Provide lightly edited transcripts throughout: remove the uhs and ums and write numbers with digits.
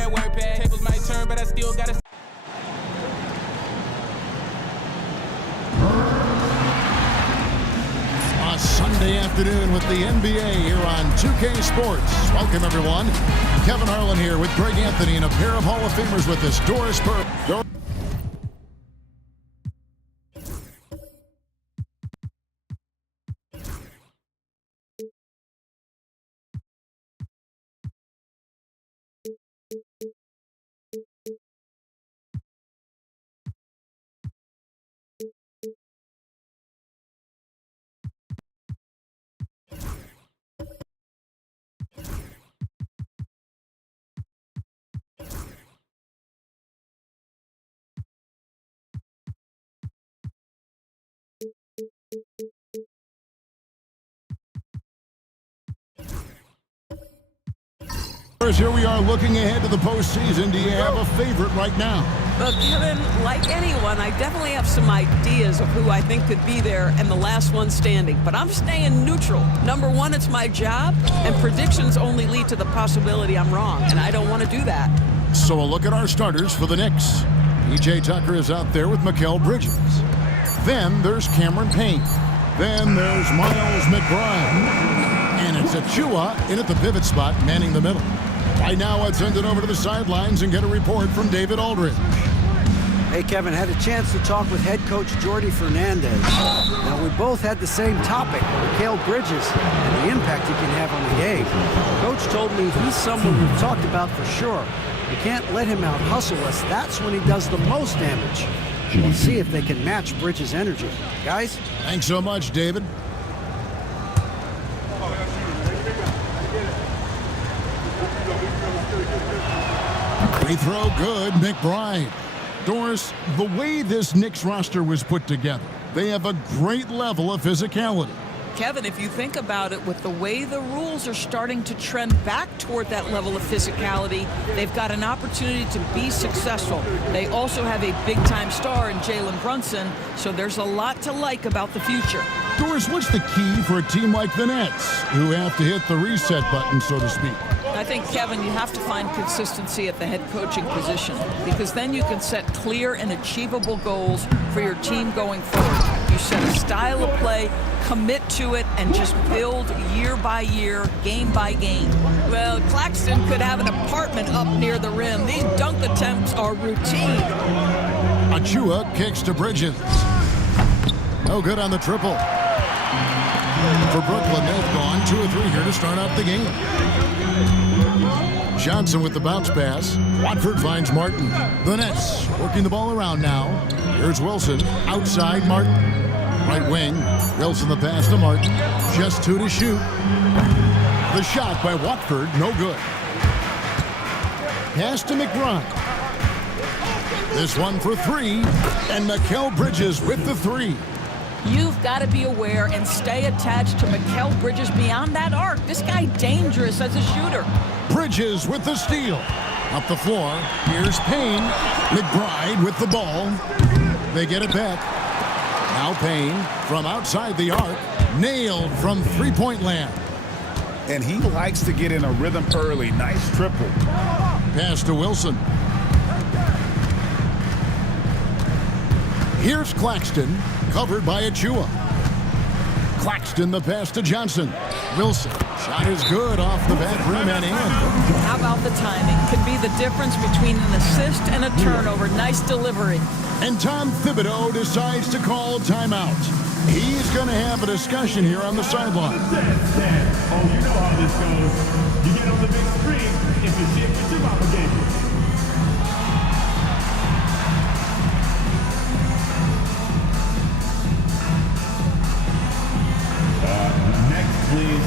bad work bad. Tables might turn, but I still gotta. A Sunday afternoon with the NBA here on 2K Sports. Welcome, everyone. Kevin Harlan here with Greg Anthony and a pair of Hall of Famers with us. Doris Burke. Here we are looking ahead to the postseason. Do you have a favorite right now? Well, Kevin, like anyone, I definitely have some ideas of who I think could be there and the last one standing. But I'm staying neutral. Number one, it's my job, and predictions only lead to the possibility I'm wrong, and I don't want to do that. So a look at our starters for the Knicks. E.J. Tucker is out there with Mikal Bridges. Then there's Cameron Payne. Then there's Miles McBride. And it's Achua in at the pivot spot, manning the middle. Right now, let's send it over to the sidelines and get a report from David Aldridge. Hey, Kevin, had a chance to talk with head coach Jordy Fernandez. Now, we both had the same topic, Mikal Bridges, and the impact he can have on the game. Coach told me he's someone we've talked about for sure. We can't let him out-hustle us. That's when he does the most damage. We'll see if they can match Bridges' energy. Guys? Thanks so much, David. Free throw good, McBride. Doris, the way this Knicks roster was put together, they have a great level of physicality. Kevin, if you think about it, with the way the rules are starting to trend back toward that level of physicality, they've got an opportunity to be successful. They also have a big-time star in Jalen Brunson, so there's a lot to like about the future. Doris, what's the key for a team like the Nets, who have to hit the reset button, so to speak? I think, Kevin, you have to find consistency at the head coaching position, because then you can set clear and achievable goals for your team going forward. You set a style of play, commit to it, and just build year by year, game by game. Well, Claxton could have an apartment up near the rim. These dunk attempts are routine. Achua kicks to Bridges. No good on the triple. For Brooklyn, they've gone 2 of 3 here to start out the game. Johnson with the bounce pass. Watford finds Martin. The Nets working the ball around now. Here's Wilson. Outside Martin. Right wing. Wilson the pass to Martin. Just 2 to shoot. The shot by Watford. No good. Pass to McBride. This one for 3. And Mikal Bridges with the 3. You've got to be aware and stay attached to Mikal Bridges beyond that arc. This guy dangerous as a shooter. Bridges with the steal. Up the floor. Here's Payne. McBride with the ball. They get it back. Now Payne from outside the arc. Nailed from three-point land. And he likes to get in a rhythm early. Nice triple. Pass to Wilson. Here's Claxton. Covered by Achua. Claxton the pass to Johnson. Wilson. Shot is good off the back rim and in. How about the timing? Could be the difference between an assist and a turnover. Nice delivery. And Tom Thibodeau decides to call timeout. He's going to have a discussion here on the sideline. Oh, you know how this goes. You get on the big screen if the shit that your mama gave you. Next, please.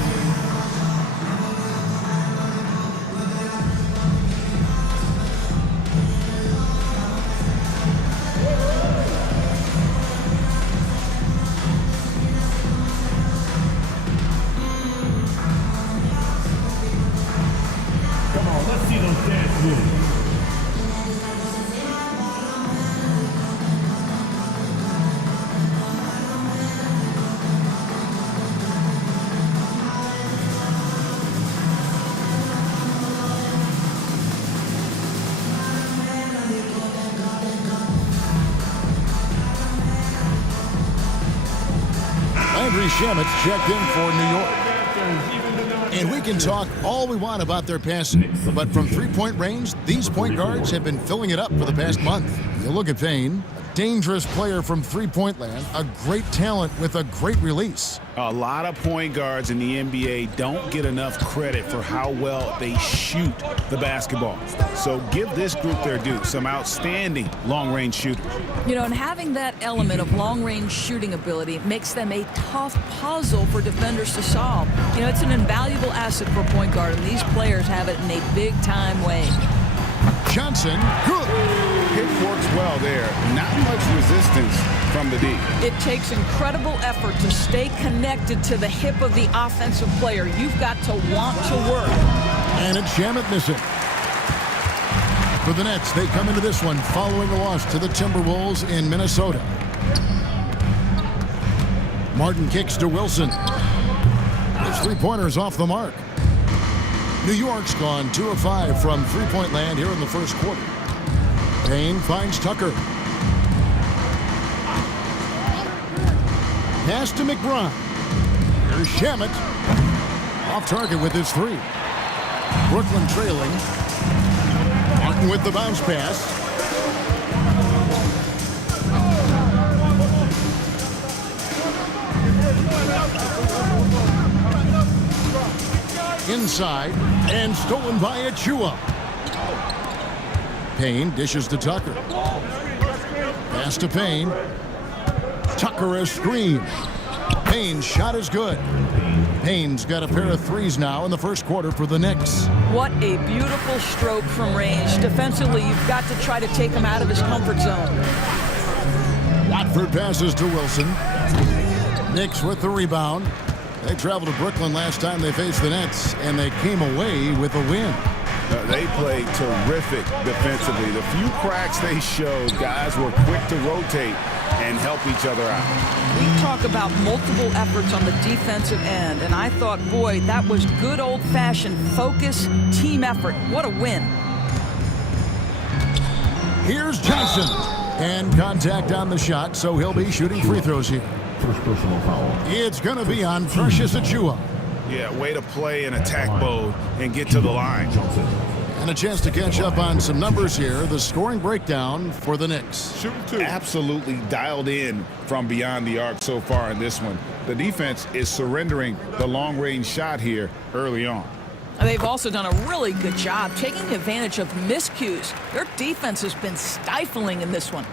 Come on, let's see those dance moves. Shamet's checked in for New York. And we can talk all we want about their passing, but from three-point range, these point guards have been filling it up for the past month. You look at Payne, a dangerous player from three-point land, a great talent with a great release. A lot of point guards in the NBA don't get enough credit for how well they shoot the basketball. So give this group their due. Some outstanding long-range shooters. You know, and having that element of long-range shooting ability makes them a tough puzzle for defenders to solve. You know, it's an invaluable asset for a point guard, and these players have it in a big-time way. Johnson, good. Pick works well there. Not much resistance from the D. It takes incredible effort to stay connected to the hip of the offensive player. You've got to want to work. And it's Shamet missing. For the Nets, they come into this one following a loss to the Timberwolves in Minnesota. Martin kicks to Wilson. His three-pointer's off the mark. New York's gone 2 of 5 from three-point land here in the first quarter. Payne finds Tucker. Pass to McBride. Here's Shamet. Off target with his three. Brooklyn trailing. Martin with the bounce pass. Inside and stolen by Achua. Payne dishes to Tucker. Pass to Payne. Tucker a screen. Payne's shot is good. Payne's got a pair of threes now in the first quarter for the Knicks. What a beautiful stroke from range. Defensively, you've got to try to take him out of his comfort zone. Watford passes to Wilson. Knicks with the rebound. They traveled to Brooklyn last time they faced the Nets, and they came away with a win. They played terrific defensively. The few cracks they showed, guys were quick to rotate and help each other out. We talk about multiple efforts on the defensive end, and I thought, boy, that was good old-fashioned focus, team effort. What a win. Here's Johnson. And contact on the shot, so he'll be shooting free throws here. First personal foul. It's going to be on Precious Achua. Yeah, way to play in attack mode and get to the line. And a chance to catch up on some numbers here. The scoring breakdown for the Knicks. Absolutely dialed in from beyond the arc so far in this one. The defense is surrendering the long-range shot here early on. They've also done a really good job taking advantage of miscues. Their defense has been stifling in this one.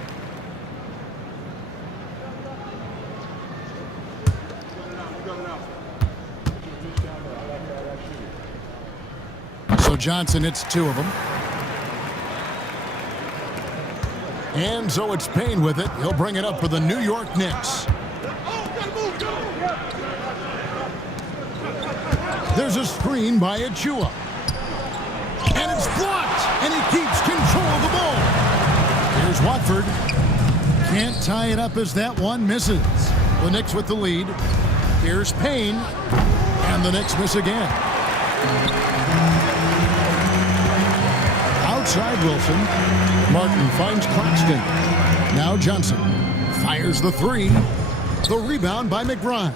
So Johnson hits 2 of them. And so it's Payne with it. He'll bring it up for the New York Knicks. There's a screen by Achua. And it's blocked. And he keeps control of the ball. Here's Watford. Can't tie it up as that one misses. The Knicks with the lead. Here's Payne. And the Knicks miss again. Outside Wilson. Martin finds Claxton. Now Johnson fires the three. The rebound by McBride.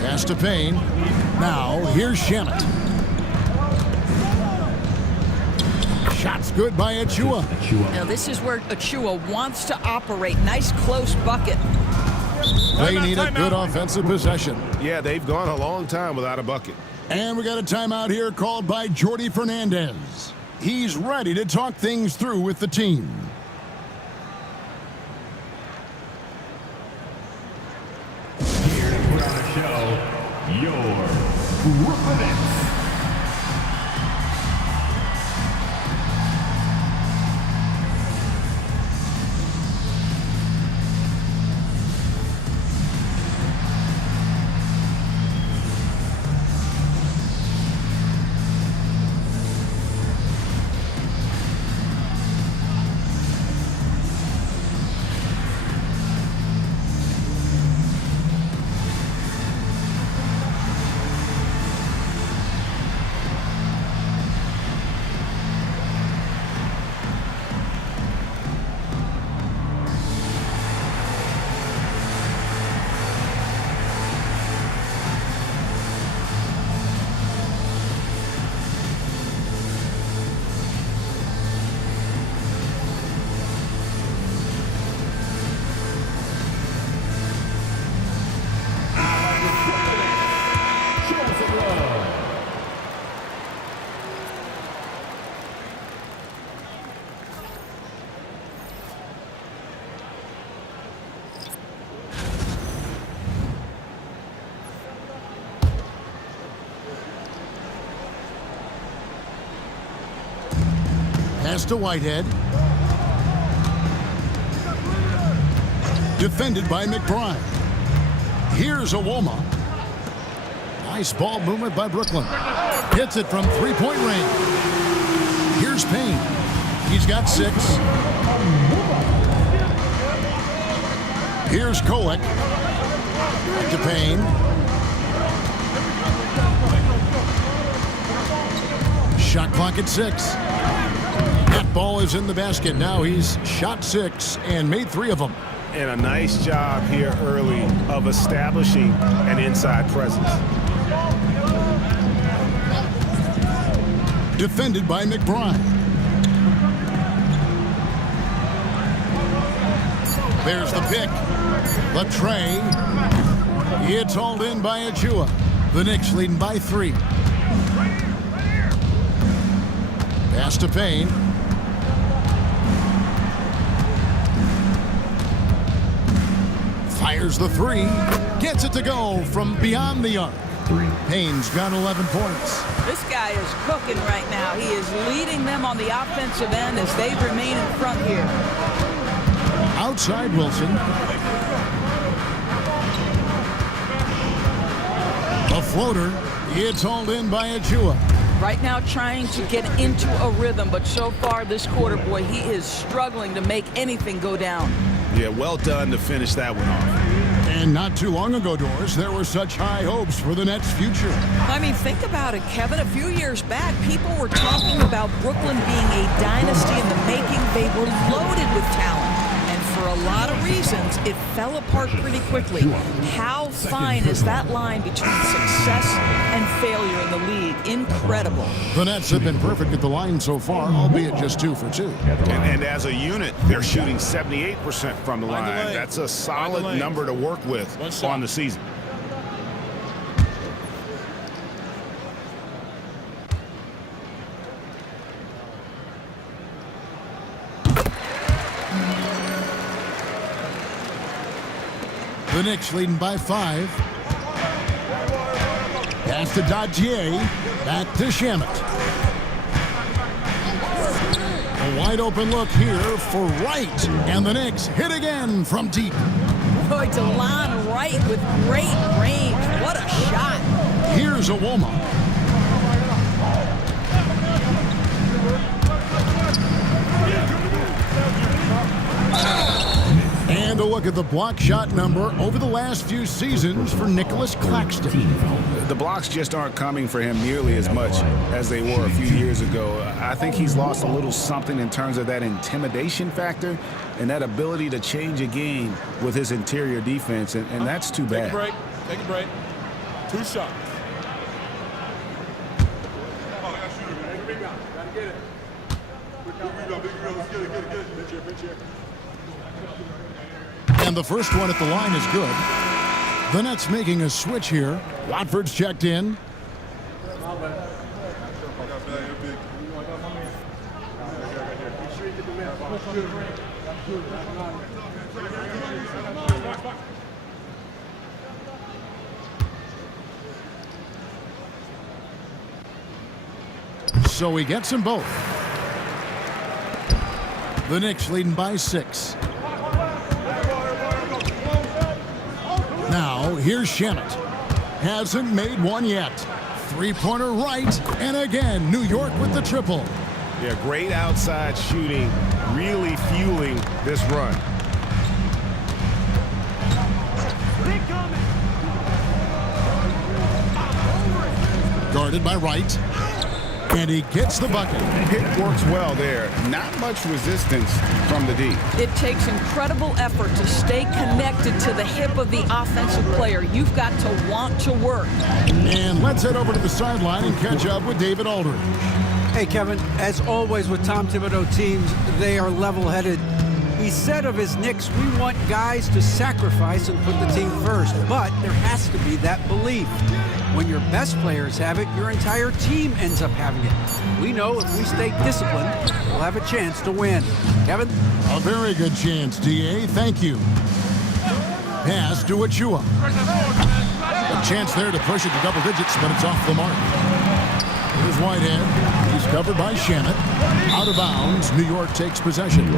Pass to Payne. Now here's Shamet. Shot's good by Achua. Now this is where Achua wants to operate. Nice close bucket. They need a good offensive possession. Yeah, they've gone a long time without a bucket. And we got a timeout here called by Jordy Fernandez. He's ready to talk things through with the team. Here to put on a show, your Brooklyn Nets. Pass to Whitehead. Defended by McBride. Here's Awoma. Nice ball movement by Brooklyn. Hits it from three-point range. Here's Payne. He's got 6. Here's Kolek. To Payne. Shot clock at 6. That ball is in the basket. Now he's shot 6 and made 3 of them. And a nice job here early of establishing an inside presence. Defended by McBride. There's the pick. The tray. It's hauled in by Achua. The Knicks leading by 3. Pass to Payne. Fires the 3. Gets it to go from beyond the arc. Payne's got 11 points. This guy is cooking right now. He is leading them on the offensive end as they remain in front here. Outside Wilson. A floater. It's hauled in by Achua. Right now trying to get into a rhythm, but so far this quarter, boy, he is struggling to make anything go down. Yeah, well done to finish that one off. And not too long ago, Doris, there were such high hopes for the Nets' future. I mean, think about it, Kevin. A few years back, people were talking about Brooklyn being a dynasty in the making. They were loaded with talent. And for a lot of reasons, it fell apart pretty quickly. How fine is that line between success and failure in the league? Incredible. The Nets have been perfect at the line so far, albeit just 2 for 2. And as a unit, they're shooting 78% from the line. That's a solid number to work with on the season. The Knicks leading by 5. Pass to Dadier. Back to Shamet. A wide open look here for Wright. And the Knicks hit again from deep. Boy, DeLon Wright with great range. What a shot. Here's Awoma. And a look at the block shot number over the last few seasons for Nicholas Claxton. The blocks just aren't coming for him nearly as much as they were a few years ago. I think he's lost a little something in terms of that intimidation factor and that ability to change a game with his interior defense, and that's too bad. Take a break. 2 shots. And the first one at the line is good. The Nets making a switch here. Watford's checked in. So he gets them both. The Knicks leading by 6. Now, here's Shamet. Hasn't made one yet. 3-pointer right, and again, New York with the triple. Yeah, great outside shooting, really fueling this run. Guarded by Wright. And he gets the bucket. Hit works well there. Not much resistance from the D. It takes incredible effort to stay connected to the hip of the offensive player. You've got to want to work. And let's head over to the sideline and catch up with David Aldridge. Hey, Kevin, as always with Tom Thibodeau teams, they are level-headed. He said of his Knicks, we want guys to sacrifice and put the team first, but there has to be that belief. When your best players have it, your entire team ends up having it. We know if we stay disciplined, we'll have a chance to win. Kevin? A very good chance, D.A. Thank you. Pass to Achua. A chance there to push it to double digits, but it's off the mark. Here's Whitehead. He's covered by Shannon. Out of bounds, New York takes possession.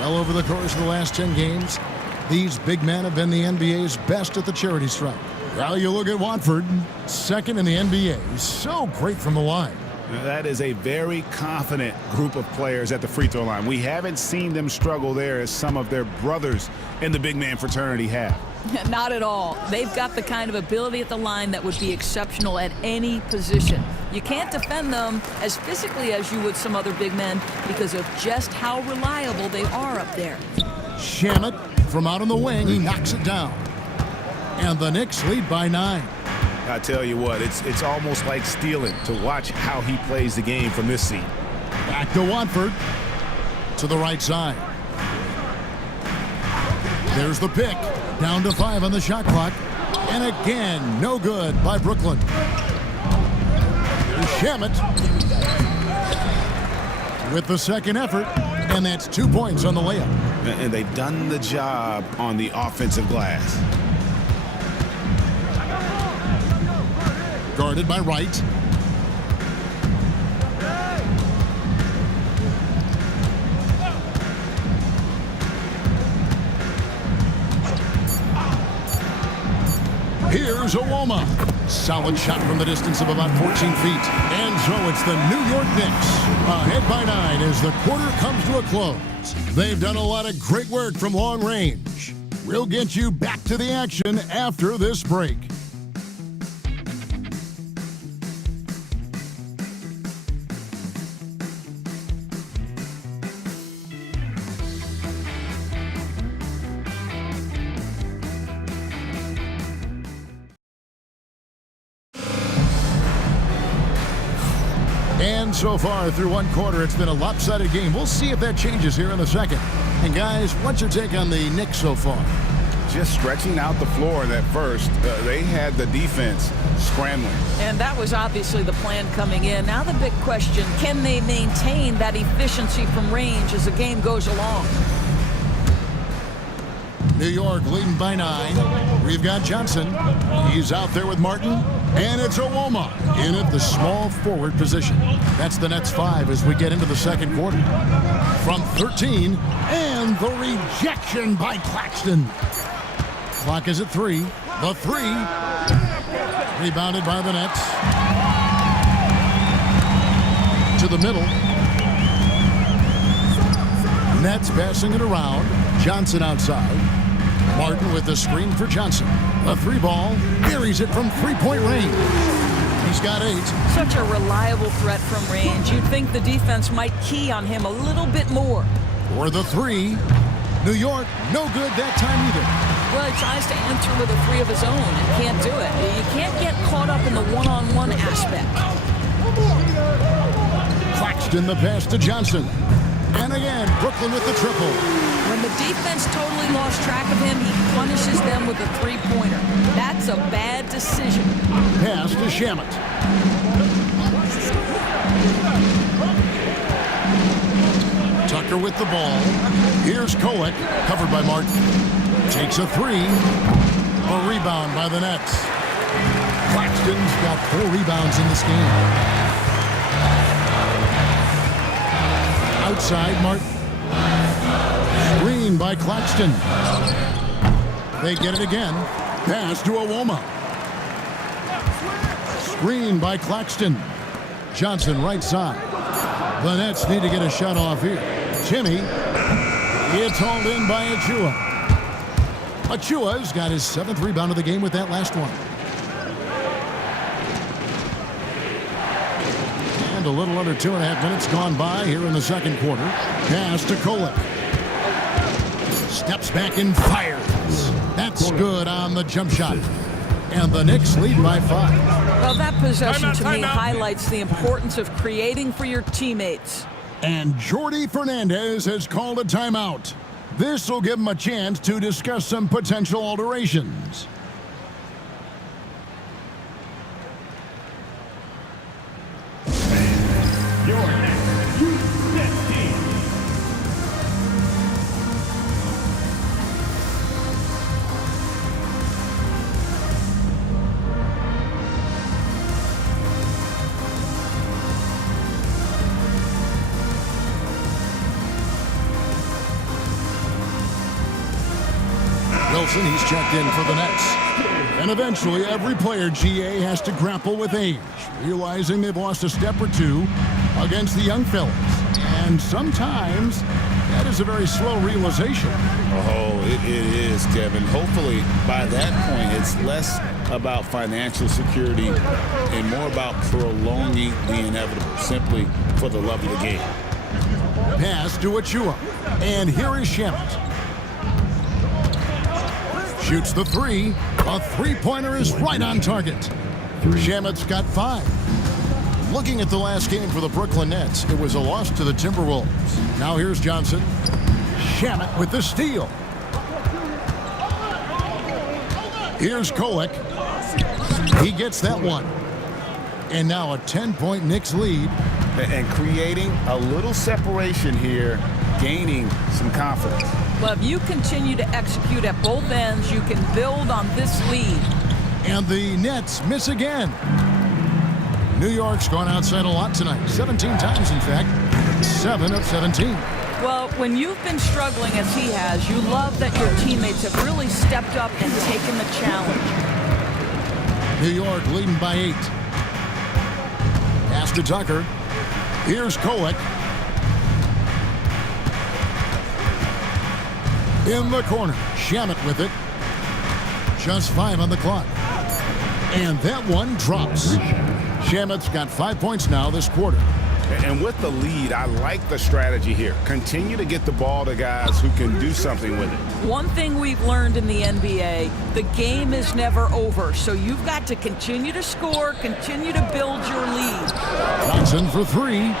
Well, over the course of the last 10 games, these big men have been the NBA's best at the charity stripe. Well, you look at Watford, second in the NBA. So great from the line. That is a very confident group of players at the free throw line. We haven't seen them struggle there as some of their brothers in the big man fraternity have. Not at all. They've got the kind of ability at the line that would be exceptional at any position. You can't defend them as physically as you would some other big men because of just how reliable they are up there. Shamet from out on the wing, he knocks it down. And the Knicks lead by 9. I tell you what, it's almost like stealing to watch how he plays the game from this seat. Back to Watford. To the right side. There's the pick. Down to 5 on the shot clock. And again, no good by Brooklyn. Shamet with the second effort. And that's 2 points on the layup. And they've done the job on the offensive glass. Guarded by Wright. Here's Owoma. Solid shot from the distance of about 14 feet. And so it's the New York Knicks ahead by 9 as the quarter comes to a close. They've done a lot of great work from long range. We'll get you back to the action after this break. And so far through one quarter, it's been a lopsided game. We'll see if that changes here in the second. And guys, what's your take on the Knicks so far? Just stretching out the floor in that first. They had the defense scrambling. And that was obviously the plan coming in. Now the big question, can they maintain that efficiency from range as the game goes along? New York leading by 9. We've got Johnson. He's out there with Martin. And it's Owoma in at the small forward position. That's the Nets 5 as we get into the second quarter. From 13, and the rejection by Claxton. Clock is at 3. The 3. Rebounded by the Nets. To the middle. Nets passing it around. Johnson outside. Martin with the screen for Johnson. A 3 ball. Buries it from 3-point range. He's got 8. Such a reliable threat from range. You'd think the defense might key on him a little bit more. For the 3. New York, no good that time either. Well, he tries to answer with a 3 of his own and can't do it. You can't get caught up in the one-on-one aspect. Claxton the pass to Johnson. And again, Brooklyn with the triple. When the defense totally lost track of him, he punishes them with a 3-pointer. That's a bad decision. Pass to Shamet. Tucker with the ball. Here's Kolek, covered by Martin. Takes a 3. A rebound by the Nets. Claxton's got 4 rebounds in this game. Outside, Martin. Screen by Claxton. They get it again. Pass to Owoma. Screen by Claxton. Johnson right side. The Nets need to get a shot off here. Timmy. It's hauled in by Achua. Achua's got his 7th rebound of the game with that last one. And a little under 2.5 minutes gone by here in the second quarter. Pass to Kolek. Steps back and fires. That's good on the jump shot. And the Knicks lead by 5. Well, that possession to me highlights the importance of creating for your teammates. And Jordy Fernandez has called a timeout. This will give him a chance to discuss some potential alterations. Your next U-Set team. Wilson, he's checked in for the Nets. And eventually, every player, GA, has to grapple with age, realizing they've lost a step or two against the young fellas. And sometimes, that is a very slow realization. Oh, it is, Kevin. Hopefully, by that point, it's less about financial security and more about prolonging the inevitable, simply for the love of the game. Pass to Achua. And here is Shamet. Shoots the three. A three-pointer is right on target. Shamet's got 5. Looking at the last game for the Brooklyn Nets, it was a loss to the Timberwolves. Now here's Johnson. Shamet with the steal. Here's Kolek. He gets that one. And now a 10-point Knicks lead. And creating a little separation here, gaining some confidence. Well, if you continue to execute at both ends, you can build on this lead. And the Nets miss again. New York's gone outside a lot tonight. 17 times, in fact. 7 of 17. Well, when you've been struggling as he has, you love that your teammates have really stepped up and taken the challenge. New York leading by 8. Pass to Tucker. Here's Kolek. In the corner, Shamet with it. Just 5 on the clock. And that one drops. Shamet's got 5 points now this quarter. And with the lead, I like the strategy here. Continue to get the ball to guys who can do something with it. One thing we've learned in the NBA, the game is never over. So you've got to continue to score, continue to build your lead. Johnson for 3.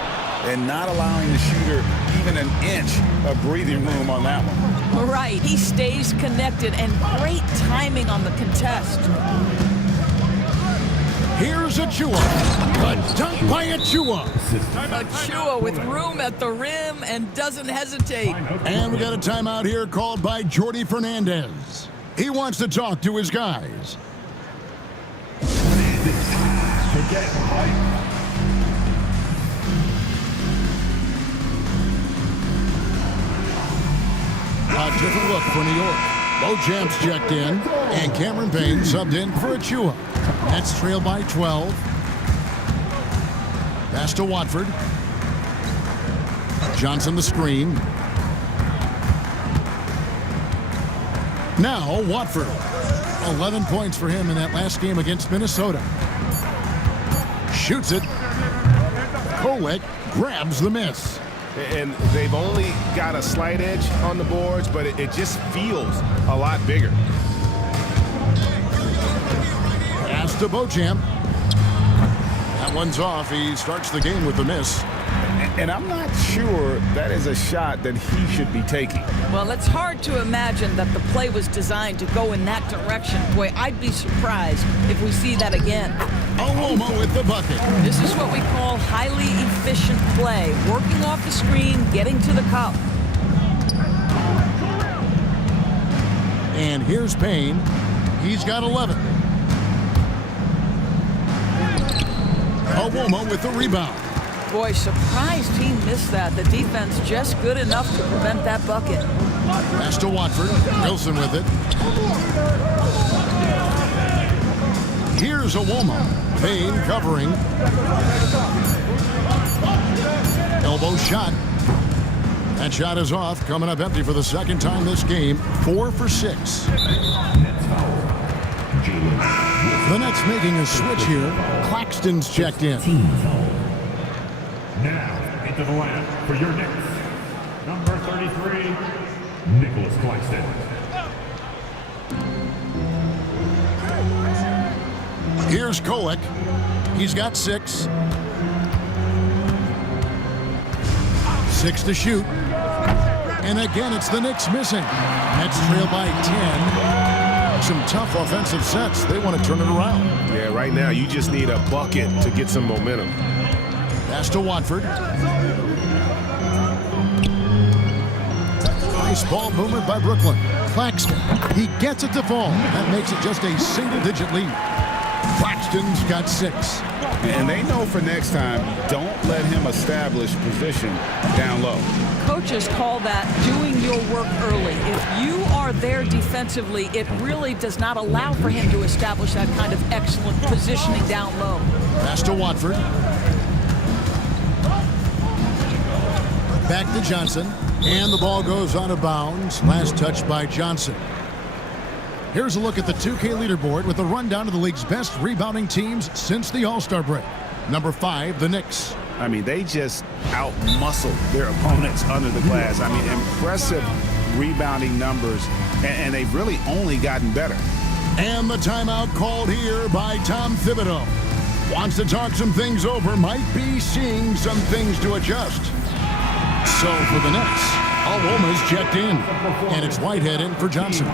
And not allowing the shooter even an inch of breathing room on that one. Right, he stays connected and great timing on the contest. Here's Achua. A dunk by Achua. Achua with room at the rim and doesn't hesitate. And we got a timeout here called by Jordy Fernandez. He wants to talk to his guys. A different look for New York. Beauchamp's checked in, and Cameron Payne subbed in for Achua. Nets trail by 12. Pass to Watford. Johnson the screen. Now Watford. 11 points for him in that last game against Minnesota. Shoots it. Kolek grabs the miss. And they've only got a slight edge on the boards, but it just feels a lot bigger. Pass to Beauchamp. That one's off. He starts the game with a miss. And I'm not sure that is a shot that he should be taking. Well, it's hard to imagine that the play was designed to go in that direction. Boy, I'd be surprised if we see that again. Owomo with the bucket. This is what we call highly efficient play. Working off the screen, getting to the cup. And here's Payne. He's got 11. Owomo with the rebound. Boy, surprised he missed that. The defense just good enough to prevent that bucket. Pass to Watford. Wilson with it. Here's Owomo. Payne covering. Elbow shot. That shot is off. Coming up empty for the second time this game. 4 for 6. The Nets making a switch here. Claxton's checked in. Now, into the line for your Knicks, number 33, Nicholas Claxton. Here's Kolek. He's got 6. 6 to shoot. And again, it's the Knicks missing. Nets trail by 10. Some tough offensive sets. They want to turn it around. Yeah, right now you just need a bucket to get some momentum. Pass to Watford. Nice ball movement by Brooklyn. Claxton. He gets it to fall. That makes it just a single-digit lead. Claxton's got 6. And they know for next time, don't let him establish position down low. Coaches call that doing your work early. If you are there defensively, it really does not allow for him to establish that kind of excellent positioning down low. Pass to Watford. Back to Johnson. And the ball goes out of bounds. Last touch by Johnson. Here's a look at the 2K leaderboard with a rundown of the league's best rebounding teams since the All-Star break. Number 5, the Knicks. I mean, they just out-muscled their opponents under the glass. I mean, impressive rebounding numbers, and they've really only gotten better. And the timeout called here by Tom Thibodeau. Wants to talk some things over, might be seeing some things to adjust. So for the Knicks, Alwoma's checked in, and it's Whitehead in for Johnson.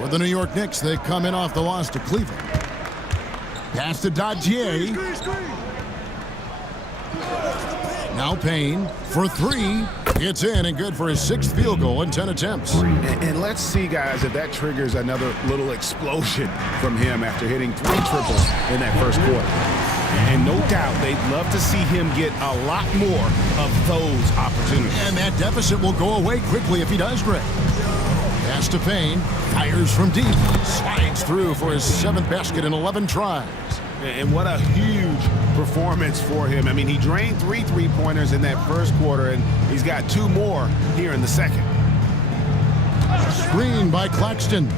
For the New York Knicks, they come in off the loss to Cleveland. Pass to Dadier. Now Payne for 3. It's in and good for his 6th field goal in 10 attempts. And let's see, guys, if that triggers another little explosion from him after hitting 3 triples in that first quarter. And no doubt they'd love to see him get a lot more of those opportunities. And that deficit will go away quickly if he does, Greg. Pass to Payne, fires from deep, slides through for his 7th basket in 11 tries. And what a huge performance for him. I mean, he drained 3 3-pointers in that first quarter, and he's got 2 more here in the second. Screen by Claxton.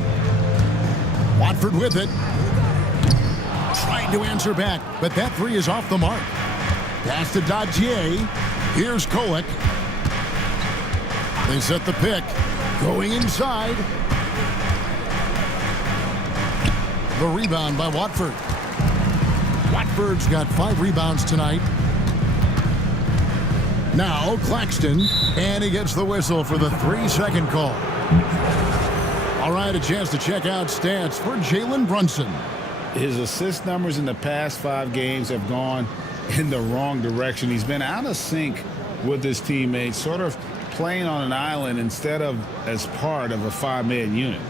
Watford with it. Trying to answer back, but that 3 is off the mark. Pass to Dadier. Here's Kolek. They set the pick. Going inside. The rebound by Watford. Watford's got 5 rebounds tonight. Now Claxton, and he gets the whistle for the 3-second call. All right, a chance to check out stats for Jalen Brunson. His assist numbers in the past 5 games have gone in the wrong direction. He's been out of sync with his teammates, sort of playing on an island instead of as part of a 5-man unit.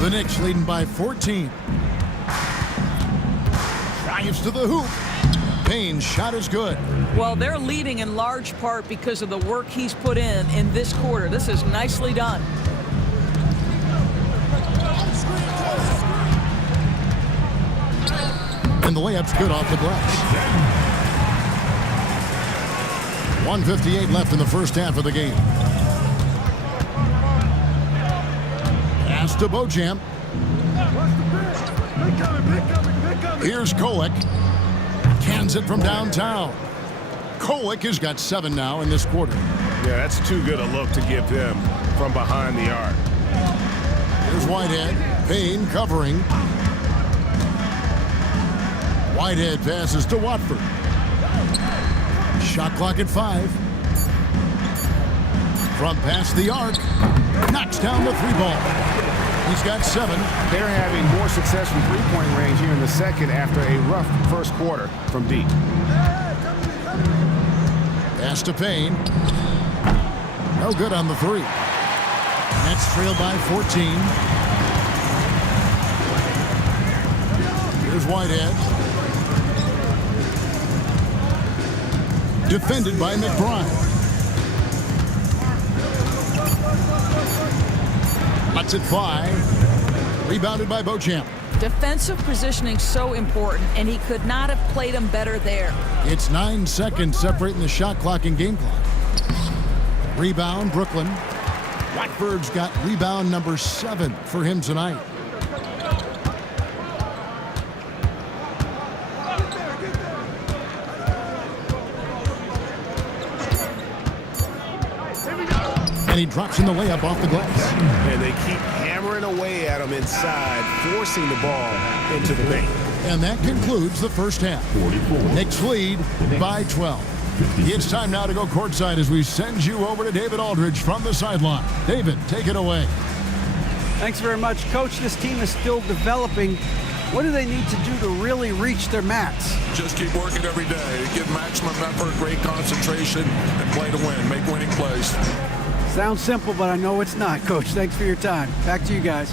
The Knicks leading by 14. Drives to the hoop. Payne's shot is good. Well, they're leading in large part because of the work he's put in this quarter. This is nicely done. And the layup's good off the glass. 1:58 left in the first half of the game. Pass to Beauchamp. Here's Kolek. Cans it from downtown. Kolek has got 7 now in this quarter. Yeah, that's too good a look to give them from behind the arc. Here's Whitehead. Payne covering. Whitehead passes to Watford. Shot clock at 5. From past the arc. Knocks down the 3-ball. He's got 7. They're having more success from 3-point range here in the second after a rough first quarter from deep. Pass to Payne. No good on the 3. Nets trail by 14. Here's Whitehead. Defended by McBride. Lets it fly. Rebounded by Beauchamp. Defensive positioning so important, and he could not have played him better there. It's 9 seconds separating the shot clock and game clock. Rebound, Brooklyn. Watford's got rebound number 7 for him tonight. And he drops in the layup off the glass. And they keep hammering away at him inside, forcing the ball into the paint. And that concludes the first half. Knicks lead by 12. It's time now to go courtside as we send you over to David Aldridge from the sideline. David, take it away. Thanks very much, Coach. This team is still developing, What do they need to do to really reach their max? Just keep working every day. Give maximum effort, great concentration, and play to win. Make winning plays. Sounds simple, but I know it's not, Coach. Thanks for your time. Back to you guys.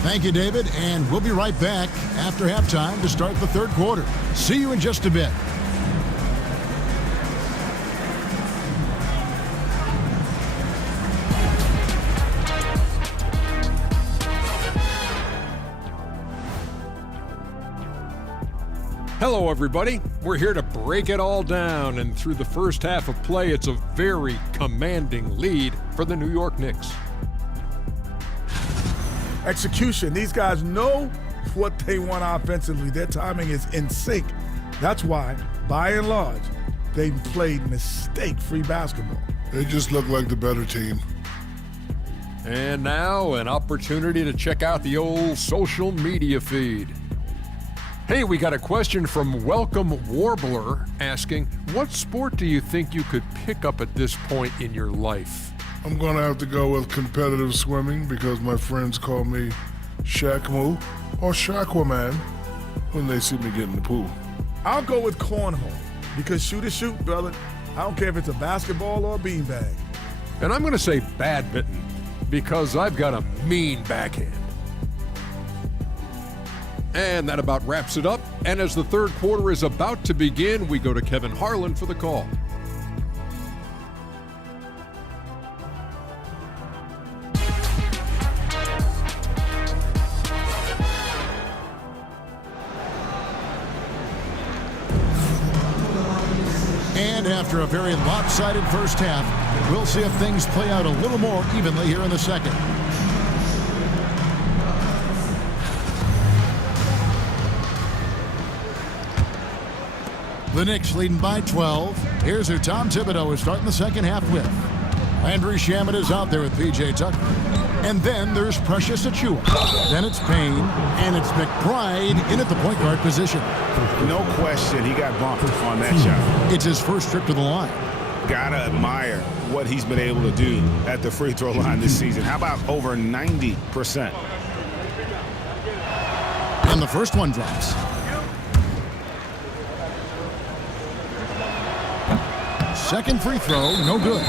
Thank you, David, and we'll be right back after halftime to start the third quarter. See you in just a bit. Hello, everybody. We're here to break it all down, and through the first half of play, it's a very commanding lead for the New York Knicks. Execution. These guys know what they want offensively. Their timing is in sync. That's why, by and large, they played mistake-free basketball. They just look like the better team. And now, an opportunity to check out the old social media feed. Hey, we got a question from Welcome Warbler asking, what sport do you think you could pick up at this point in your life? I'm going to have to go with competitive swimming because my friends call me Shaq-Moo or Shaqua-Man when they see me get in the pool. I'll go with cornhole because shoot is shoot, brother. I don't care if it's a basketball or a beanbag. And I'm going to say badminton because I've got a mean backhand. And that about wraps it up. And as the third quarter is about to begin, we go to Kevin Harlan for the call. And after a very lopsided first half, we'll see if things play out a little more evenly here in the second. The Knicks leading by 12. Here's who Tom Thibodeau is starting the second half with. Landry Shamet is out there with P.J. Tucker. And then there's Precious Achiuwa. Then it's Payne, and it's McBride in at the point guard position. No question, he got bumped on that shot. It's his first trip to the line. Gotta admire what he's been able to do at the free throw line this season. How about over 90%? And the first one drops. Second free throw, no good.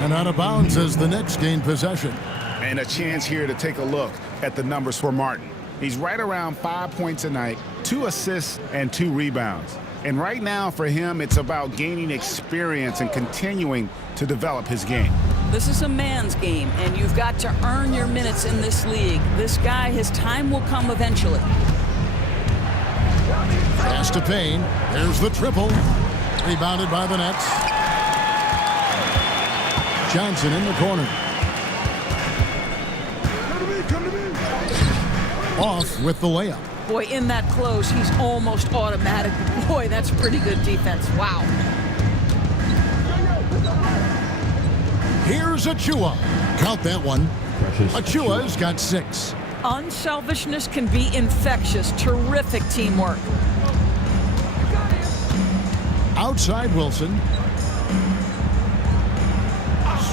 And out of bounds as the Knicks gain possession. And a chance here to take a look at the numbers for Martin. He's right around 5 points a night, 2 assists, and 2 rebounds. And right now for him, it's about gaining experience and continuing to develop his game. This is a man's game, and you've got to earn your minutes in this league. This guy, his time will come eventually. Pass to Payne. There's the triple. Rebounded by the Nets. Johnson in the corner. Off with the layup. Boy, in that close, he's almost automatic. Boy, that's pretty good defense. Wow. Here's Achiuwa. Count that one. Achiuwa's got 6. Unselfishness can be infectious. Terrific teamwork. Outside Wilson.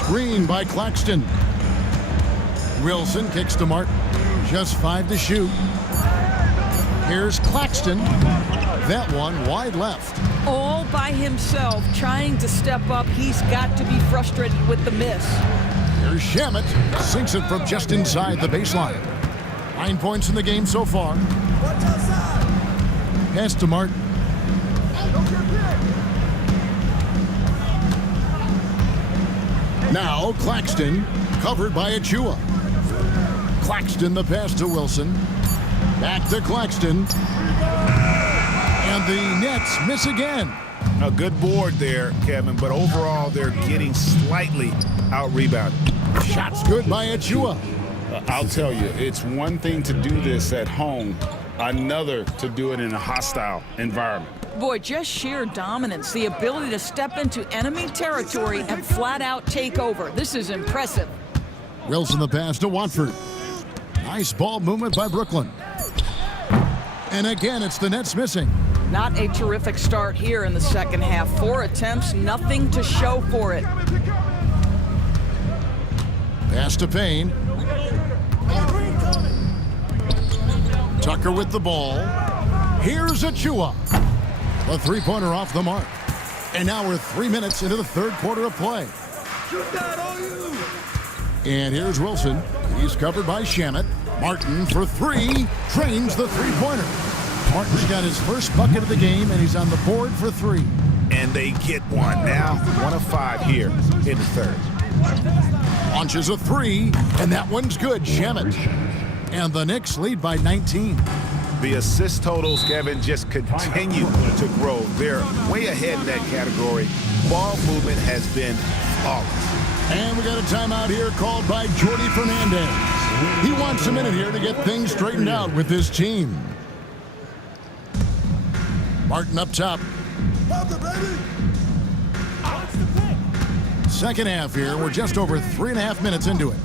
Screen by Claxton. Wilson kicks to Martin. Just 5 to shoot. Here's Claxton. That one wide left. All by himself, trying to step up. He's got to be frustrated with the miss. Here's Shamet. Sinks it from just inside the baseline. 9 points in the game so far. Pass to Martin. Now Claxton, covered by Achiuwa. Claxton the pass to Wilson. Back to Claxton. And the Nets miss again. A good board there, Kevin, but overall they're getting slightly out-rebounded. Shots good by Achiuwa. I'll tell you, it's one thing to do this at home, another to do it in a hostile environment. Boy, just sheer dominance, the ability to step into enemy territory and flat out take over. This is impressive. Wilson the pass to Watford. Nice ball movement by Brooklyn. And again, it's the Nets missing. Not a terrific start here in the second half. 4 attempts, nothing to show for it. Pass to Payne. Tucker with the ball. Here's Achua. The three-pointer off the mark. And now we're 3 minutes into the third quarter of play. And here's Wilson. He's covered by Shamet. Martin for three. Trains the three-pointer. Martin's got his first bucket of the game, and he's on the board for three. And they get one. Now 1 of 5 here in the third. Launches a three, and that one's good. Shamet. And the Knicks lead by 19. The assist totals, Kevin, just continue to grow. They're way ahead in that category. Ball movement has been flawless. And we got a timeout here called by Jordy Fernandez. He wants a minute here to get things straightened out with his team. Martin up top. Second half here. We're just over 3.5 minutes into it.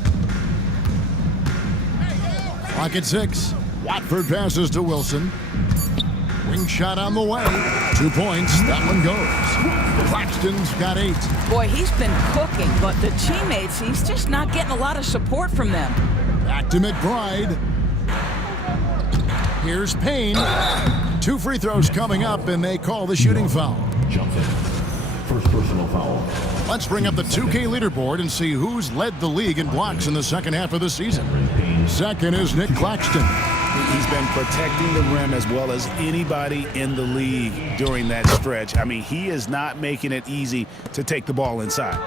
Clock at 6. Watford passes to Wilson. Wing shot on the way. 2 points. That one goes. Claxton's got 8. Boy, he's been cooking, but the teammates, he's just not getting a lot of support from them. Back to McBride. Here's Payne. 2 free throws coming up, and they call the shooting foul. Johnson, first personal foul. Let's bring up the 2K leaderboard and see who's led the league in blocks in the second half of the season. Second is Nick Claxton. He's been protecting the rim as well as anybody in the league during that stretch. I mean, he is not making it easy to take the ball inside.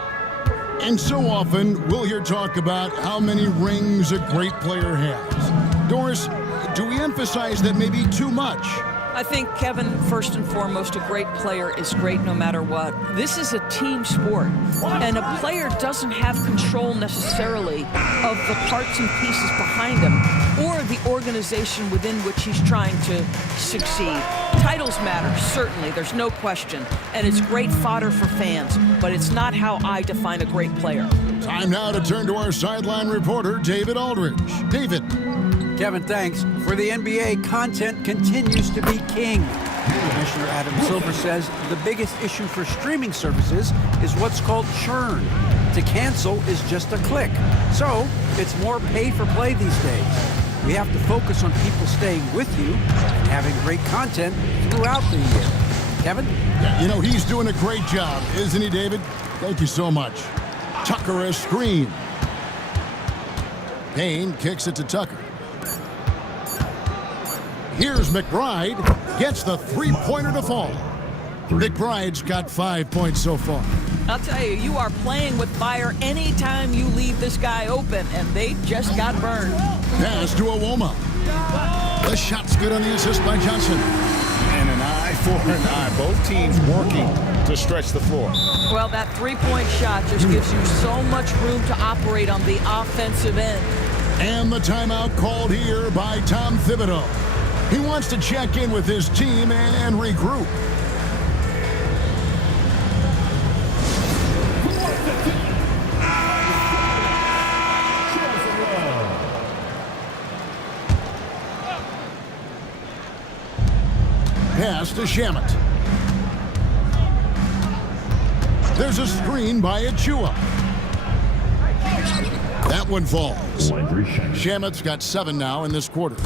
And so often, we'll hear talk about how many rings a great player has. Doris, do we emphasize that maybe too much? I think, Kevin, first and foremost, a great player is great no matter what. This is a team sport, and a player doesn't have control necessarily of the parts and pieces behind him or the organization within which he's trying to succeed. Titles matter, certainly, there's no question, and it's great fodder for fans, but it's not how I define a great player. Time now to turn to our sideline reporter, David Aldridge. David. Kevin, thanks. For the NBA, content continues to be king. Commissioner Adam Silver says the biggest issue for streaming services is what's called churn. To cancel is just a click. So it's more pay for play these days. We have to focus on people staying with you and having great content throughout the year. Kevin? You know, he's doing a great job, isn't he, David? Thank you so much. Tucker a screen. Payne kicks it to Tucker. Here's McBride, gets the three-pointer to fall. McBride's got 5 points so far. I'll tell you, you are playing with fire anytime you leave this guy open, and they just got burned. Pass to Awoma. The shot's good on the assist by Johnson. And an eye for an eye. Both teams working to stretch the floor. Well, that three-point shot just gives you so much room to operate on the offensive end. And the timeout called here by Tom Thibodeau. He wants to check in with his team and regroup. Pass to Shamet. There's a screen by Achua. That one falls. Shamet's got 7 now in this quarter.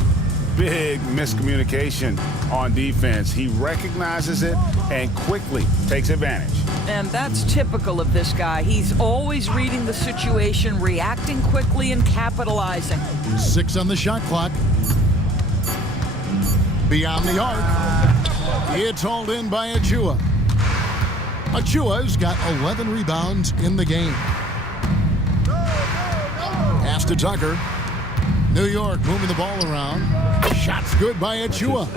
Big miscommunication on defense. He recognizes it and quickly takes advantage. And that's typical of this guy. He's always reading the situation, reacting quickly, and capitalizing. 6 on the shot clock. Beyond the arc. It's hauled in by Achua. Achua's got 11 rebounds in the game. Pass to Tucker. New York moving the ball around. Shot's good by Achua.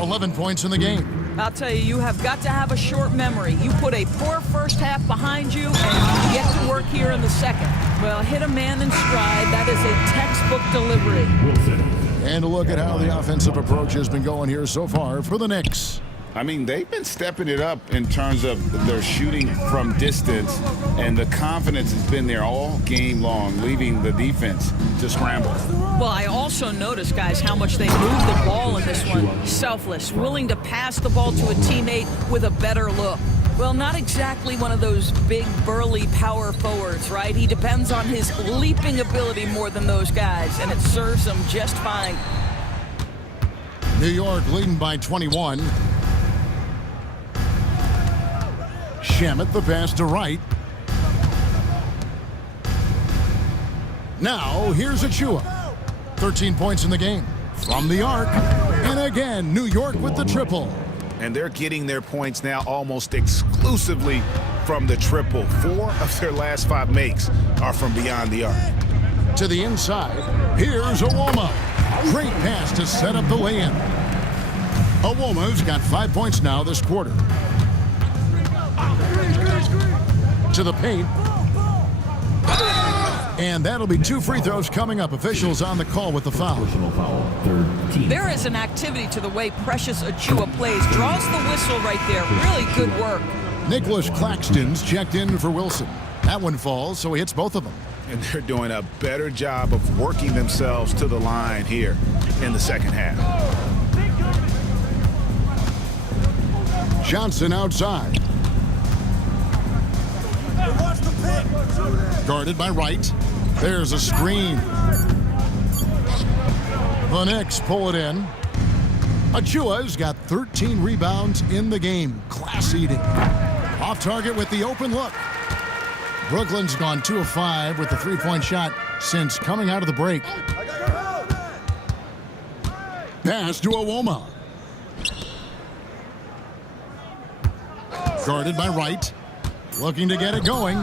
11 points in the game. I'll tell you, you have got to have a short memory. You put a poor first half behind you and you get to work here in the second. Well, hit a man in stride. That is a textbook delivery. And a look at how the offensive approach has been going here so far for the Knicks. I mean, they've been stepping it up in terms of their shooting from distance, and the confidence has been there all game long, leaving the defense to scramble. Well, I also noticed, guys, how much they moved the ball in this one. Selfless, willing to pass the ball to a teammate with a better look. Well, not exactly one of those big, burly power forwards, right? He depends on his leaping ability more than those guys, and it serves him just fine. New York leading by 21. Shamet, the pass to Wright. Now, here's Achua. 13 points in the game. From the arc. And again, New York with the triple. And they're getting their points now almost exclusively from the triple. 4 of their last 5 makes are from beyond the arc. To the inside, here's Awoma. Great pass to set up the lay-in. Awoma's got 5 points now this quarter. To the paint. And that'll be 2 free throws coming up. Officials on the call with the foul. Personal foul, third team. There is an activity to the way Precious Achua plays. Draws the whistle right there. Really good work. Nicholas Claxton's checked in for Wilson. That one falls, so he hits both of them. And they're doing a better job of working themselves to the line here in the second half. Johnson outside. Guarded by Wright. There's a screen. The Knicks pull it in. Achua's got 13 rebounds in the game. Class eating. Off target with the open look. Brooklyn's gone 2 of 5 with the 3-point shot since coming out of the break. Pass to Awoma. Guarded by Wright. Looking to get it going.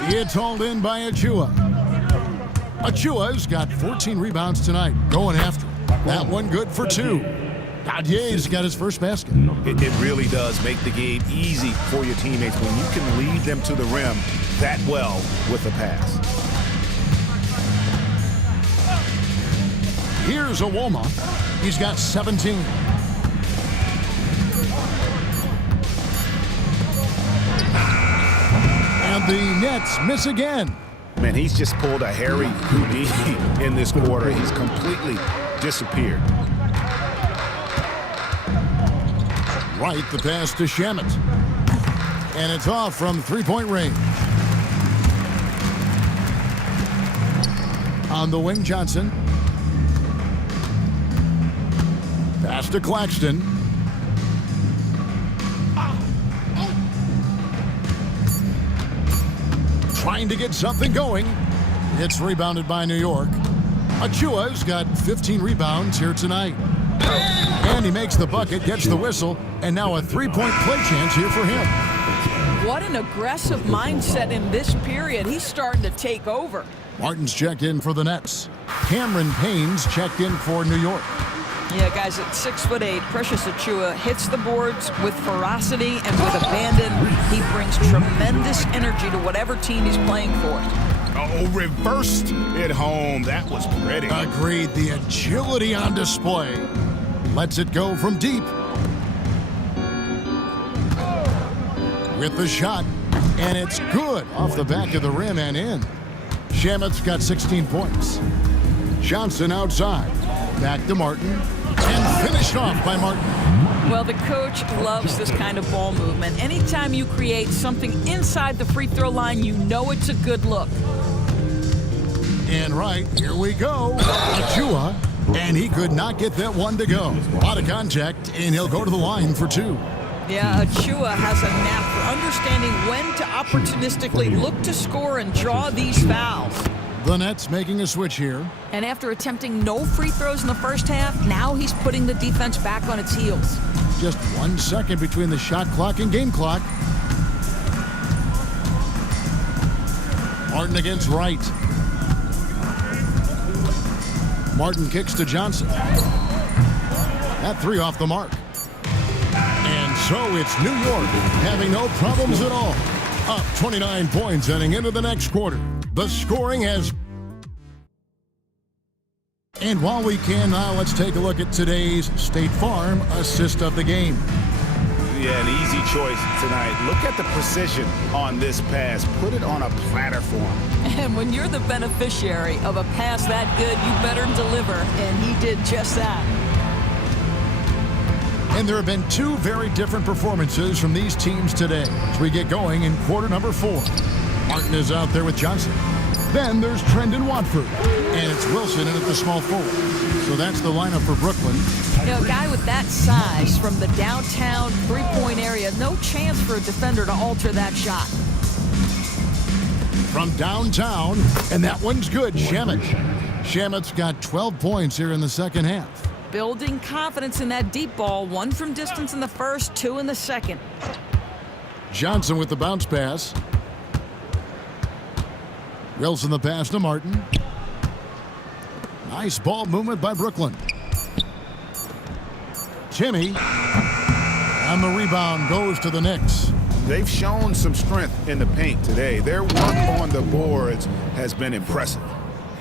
It's hauled in by Achua. Achua's got 14 rebounds tonight. Going after it. That one good for 2. Gadier's got his first basket. It really does make the game easy for your teammates when you can lead them to the rim that well with a pass. Here's Awoma. He's got 17. And the Nets miss again. Man, he's just pulled a Harry Houdini in this quarter. He's completely disappeared. Right, the pass to Shamet. And it's off from 3-point range. On the wing, Johnson. Pass to Claxton. Trying to get something going. It's rebounded by New York. Achua's got 15 rebounds here tonight. And he makes the bucket, gets the whistle, and now a 3-point play chance here for him. What an aggressive mindset in this period. He's starting to take over. Martin's checked in for the Nets. Cameron Payne's checked in for New York. Yeah, guys, at 6'8", Precious Achua hits the boards with ferocity and with abandon. He brings tremendous energy to whatever team he's playing for. Oh, reversed it home. That was pretty. Agreed. The agility on display. Lets it go from deep. With the shot, and it's good off the back of the rim and in. Shamet's got 16 points. Johnson outside. Back to Martin. And finished off by Martin. Well, the coach loves this kind of ball movement. Anytime you create something inside the free throw line, you know it's a good look. And right, here we go. Achua, and he could not get that one to go. A lot of contact, and he'll go to the line for 2. Yeah, Achua has a knack for understanding when to opportunistically look to score and draw these fouls. The Nets making a switch here. And after attempting no free throws in the first half, now he's putting the defense back on its heels. Just 1 second between the shot clock and game clock. Martin against Wright. Martin kicks to Johnson. That 3 off the mark. And so it's New York having no problems at all. Up 29 points heading into the next quarter. The scoring has... And while we can now, let's take a look at today's State Farm assist of the game. Yeah, an easy choice tonight. Look at the precision on this pass. Put it on a platter for him. And when you're the beneficiary of a pass that good, you better deliver, and he did just that. And there have been 2 very different performances from these teams today as we get going in quarter number 4. Martin is out there with Johnson. Then there's Trendon Watford, and it's Wilson in at the small forward. So that's the lineup for Brooklyn. You know, a guy with that size from the downtown three-point area, no chance for a defender to alter that shot. From downtown, and that one's good, Shamet. Shamet's got 12 points here in the second half. Building confidence in that deep ball. 1 from distance in the first, 2 in the second. Johnson with the bounce pass. Wilson the pass to Martin. Nice ball movement by Brooklyn. Timmy. And the rebound goes to the Knicks. They've shown some strength in the paint today. Their work on the boards has been impressive.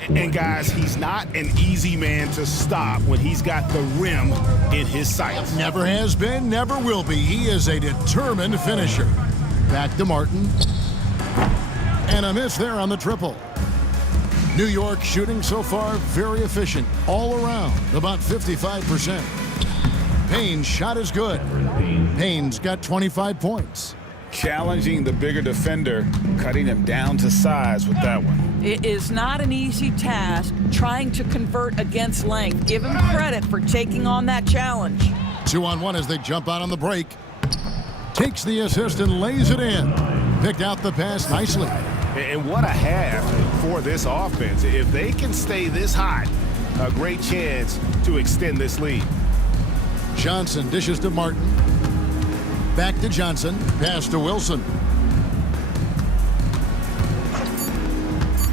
And guys, he's not an easy man to stop when he's got the rim in his sights. Never has been, never will be. He is a determined finisher. Back to Martin. And a miss there on the triple. New York shooting so far very efficient all around, about 55%. Payne's shot is good. Payne's got 25 points. Challenging the bigger defender, cutting him down to size with that one. It is not an easy task trying to convert against length. Give him credit for taking on that challenge. 2-on-1 as they jump out on the break. Takes the assist and lays it in. Picked out the pass nicely. And what a half for this offense. If they can stay this hot, a great chance to extend this lead. Johnson dishes to Martin. Back to Johnson. Pass to Wilson.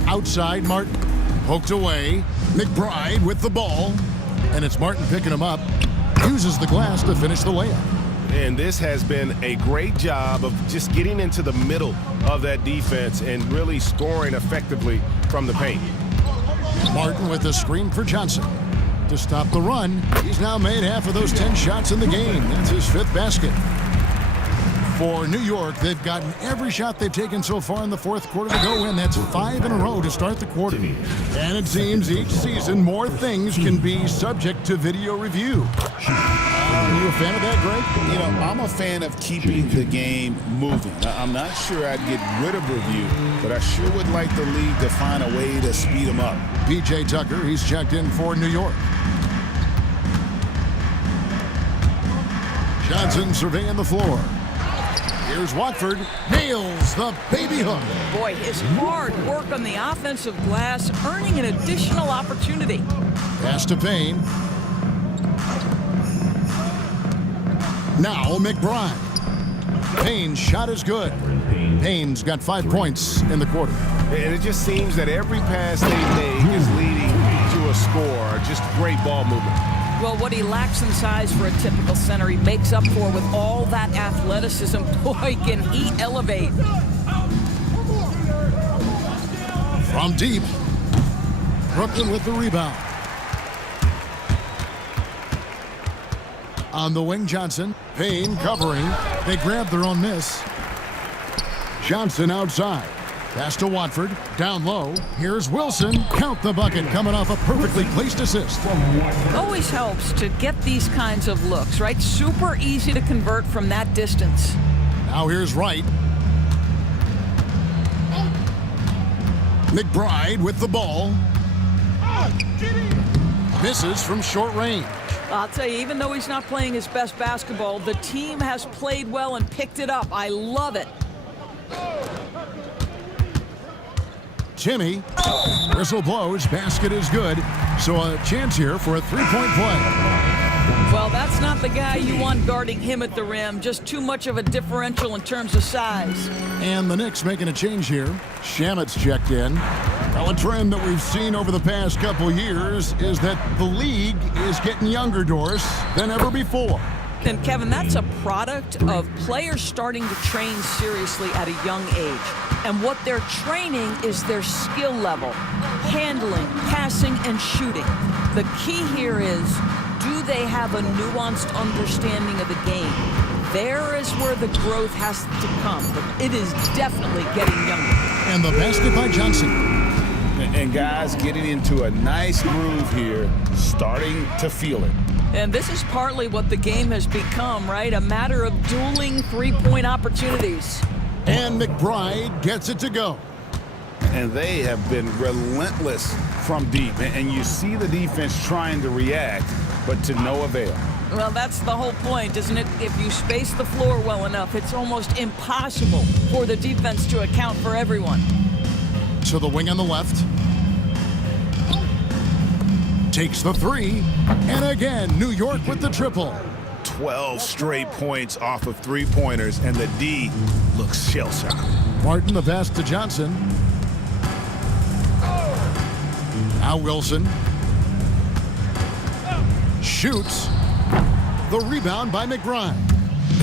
Outside, Martin. Poked away. McBride with the ball. And it's Martin picking him up. Uses the glass to finish the layup. And this has been a great job of just getting into the middle of that defense and really scoring effectively from the paint. Martin with the screen for Johnson. To stop the run, he's now made half of those 10 shots in the game. That's his 5th basket. For New York, they've gotten every shot they've taken so far in the 4th quarter to go in. That's 5 in a row to start the quarter. And it seems each season more things can be subject to video review. Are you a fan of that, Greg? You know, I'm a fan of keeping the game moving. I'm not sure I'd get rid of review, but I sure would like the league to find a way to speed them up. PJ Tucker, he's checked in for New York. Johnson surveying the floor. Here's Watford, nails the baby hook. Boy, his hard work on the offensive glass, earning an additional opportunity. Pass to Payne. Now McBride. Payne's shot is good. Payne's got 5 points in the quarter. And it just seems that every pass they make is leading to a score. Just great ball movement. Well, what he lacks in size for a typical center, he makes up for with all that athleticism. Boy, can he elevate. From deep, Brooklyn with the rebound. On the wing, Johnson. Payne covering. They grab their own miss. Johnson outside. Pass to Watford. Down low. Here's Wilson. Count the bucket coming off a perfectly placed assist. Always helps to get these kinds of looks, right? Super easy to convert from that distance. Now here's Wright. McBride with the ball. Misses from short range. I'll tell you, even though he's not playing his best basketball, the team has played well and picked it up. I love it. Timmy. Whistle blows. Basket is good. So a chance here for a three-point play. Well, that's not the guy you want guarding him at the rim. Just too much of a differential in terms of size. And the Knicks making a change here. Shamet's checked in. Well, a trend that we've seen over the past couple years is that the league is getting younger, Doris, than ever before. And Kevin, that's a product of players starting to train seriously at a young age. And what they're training is their skill level, handling, passing, and shooting. The key here is, do they have a nuanced understanding of the game? There is where the growth has to come, but it is definitely getting younger. And the basket by Johnson. And guys getting into a nice groove here, starting to feel it. And this is partly what the game has become, right? A matter of dueling three-point opportunities. And McBride gets it to go. and they have been relentless from deep. And you see the defense trying to react, but to no avail. Well, that's the whole point, isn't it? If you space the floor well enough, it's almost impossible for the defense to account for everyone. To the wing on the left. Takes the three. And again, New York with the triple. 12 straight points off of three-pointers, and the D looks shell-shocked. Martin, the pass to Johnson. Now Wilson. Shoots. The rebound by McBride.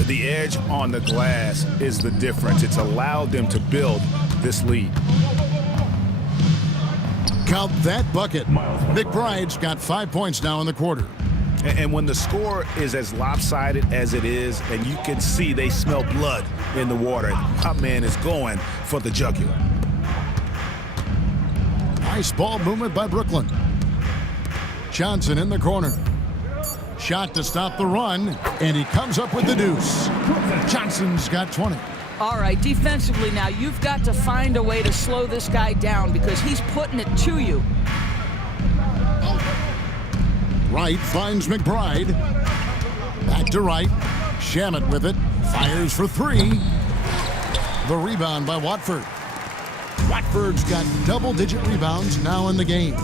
The edge on the glass is the difference. It's allowed them to build this lead. Count that bucket. McBride's got 5 points now in the quarter. And when the score is as lopsided as it is, and you can see they smell blood in the water, my man is going for the jugular. Nice ball movement by Brooklyn. Johnson in the corner. Shot to stop the run, and he comes up with the deuce. Johnson's got 20. All right, defensively now, you've got to find a way to slow this guy down because he's putting it to you. Wright finds McBride. Back to Wright. Shamet with it. Fires for three. The rebound by Watford. Watford's got double-digit rebounds now in the game.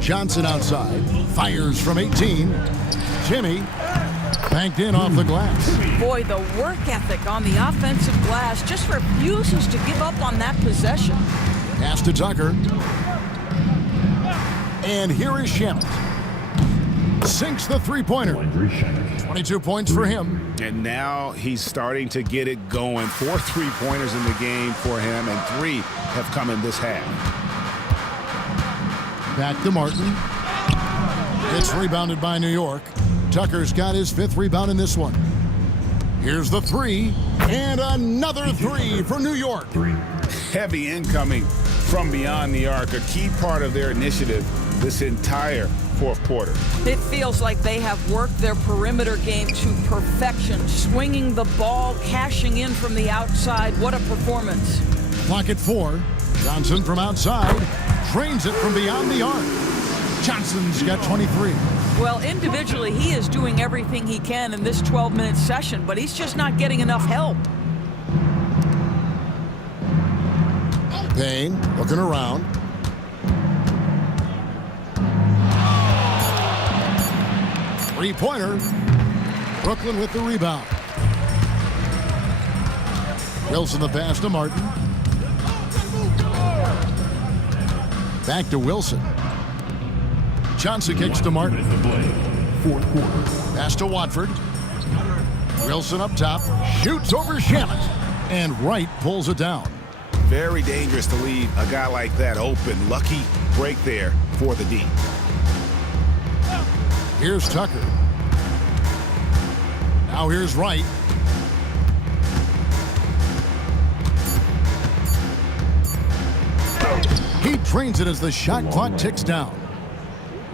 Johnson outside. Fires from 18. Timmy banked in off the glass. Boy, the work ethic on the offensive glass just refuses to give up on that possession. Pass to Tucker. And here is Shamet. Sinks the three-pointer. 22 points for him. And now he's starting to get it going. 4 three-pointers in the game for him, and 3 have come in this half. Back to Martin. It's rebounded by New York. Tucker's got his 5th rebound in this one. Here's the three, and another three for New York. Heavy incoming from beyond the arc, a key part of their initiative this entire fourth quarter. It feels like they have worked their perimeter game to perfection, swinging the ball, cashing in from the outside. What a performance. Clock at 4. Johnson from outside. Drains it from beyond the arc. Johnson's got 23. Well, individually, he is doing everything he can in this 12-minute session, but he's just not getting enough help. Payne looking around. Three-pointer. Brooklyn with the rebound. Wilson the pass to Martin. Back to Wilson. Johnson kicks to Martin. Fourth quarter. Pass to Watford. Wilson up top. Shoots over Shamet. And Wright pulls it down. Very dangerous to leave a guy like that open. Lucky break there for the D. Here's Tucker. Now here's Wright. He trains it as the shot clock ticks down.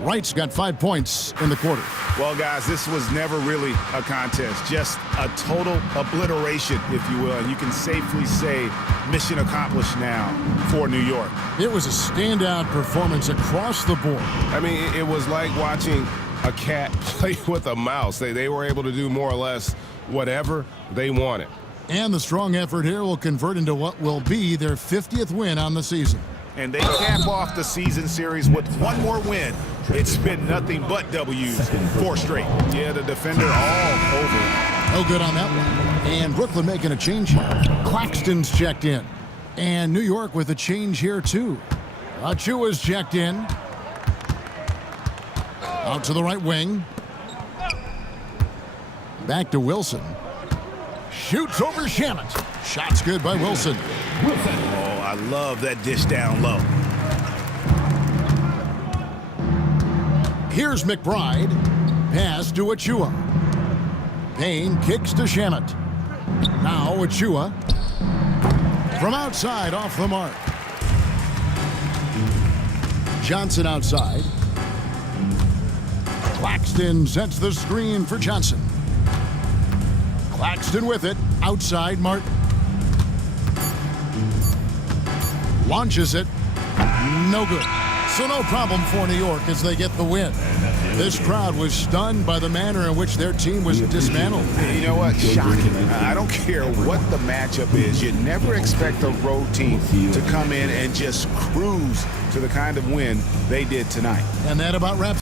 Wright's got 5 points in the quarter. Well, guys, this was never really a contest, just a total obliteration, if you will. And you can safely say mission accomplished now for New York. It was a standout performance across the board. I mean, it was like watching a cat play with a mouse. They were able to do more or less whatever they wanted. And the strong effort here will convert into what will be their 50th win on the season. And they cap off the season series with one more win. It's been nothing but W's, 4 straight. Yeah, the defender all over. No good on that one. And Brooklyn making a change here. Claxton's checked in. And New York with a change here, too. Achua's checked in. Out to the right wing. Back to Wilson. Shoots over Shamet. Shot's good by Wilson. Oh, I love that dish down low. Here's McBride. Pass to Achua. Payne kicks to Shamet. Now Achua. From outside, off the mark. Johnson outside. Claxton sets the screen for Johnson. Claxton with it. Outside, Martin. Launches it. No good. So no problem for New York as they get the win. This crowd was stunned by the manner in which their team was dismantled. You know what? Shocking. I don't care what the matchup is. You never expect a road team to come in and just cruise to the kind of win they did tonight. And that about wraps